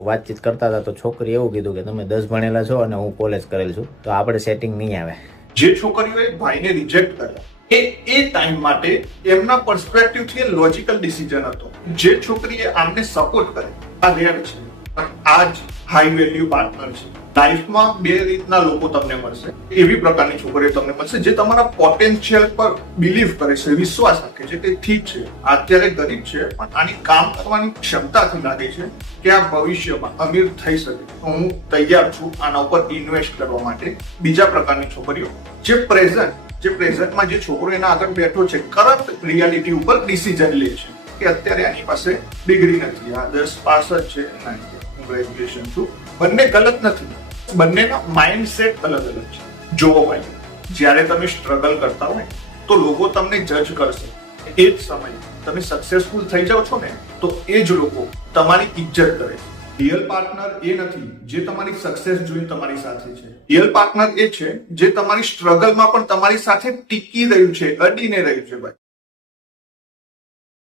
વાતચીત કરતા હતા તો છોકરી એવું કીધું કે તમે 10 ભણેલા છો અને હું કોલેજ કરેલ છું, તો આપણે સેટિંગ નહીં આવે. જે છોકરીઓએ ભાઈને રિજેક્ટ કર્યા એ ટાઈમ માટે એમના પર્સપેક્ટિવથી એ લોજિકલ ડિસિઝન હતો. જે છોકરીએ આમને સપોર્ટ કરે આ રેર છે, પણ આ જ હાઈ વેલ્યુ પાર્ટનર છે. લાઈફમાં બે રીતના લોકો તમને મળશે. એવી પ્રકારની છોકરીઓ તમને મળશે જે તમારા પોટેન્શિયલ પર બિલીવ કરે છે, વિશ્વાસ રાખે છે કે ઠીક છે અત્યારે ગરીબ છે પણ આની કામ કરવાની ક્ષમતાથી લાગે છે કે આ ભવિષ્યમાં અમીર થઈ શકે, તો હું તૈયાર છું આના ઉપર ઇન્વેસ્ટ કરવા માટે. બીજા પ્રકારની છોકરીઓ જે પ્રેઝન્ટમાં જે છોકરો એના આગળ બેઠો છે કરંટ રિયાલિટી ઉપર ડિસિઝન લે છે કે અત્યારે આની પાસે ડિગ્રી નથી, આ 10 પાસ જ છે, હું ગ્રેજ્યુએશન છું. બંને ગલત નથી, બંનેના માઇન્ડસેટ અલગ અલગ છે. જોવો ભાઈ, જ્યારે તમે સ્ટ્રગલ કરતા હોય તો લોકો તમને જજ કરશે. એ જ સમયે તમે સક્સેસફુલ થઈ જાઓ છો ને તો એ જ લોકો તમારી ઇજ્જત કરે છે. રિયલ પાર્ટનર એ નથી જે તમારી સક્સેસ જોઈને તમારી સાથે છે. રિયલ પાર્ટનર એ છે જે તમારી સ્ટ્રગલમાં પણ તમારી સાથે ટીકી રહ્યું છે, અડીને રહ્યું છે ભાઈ.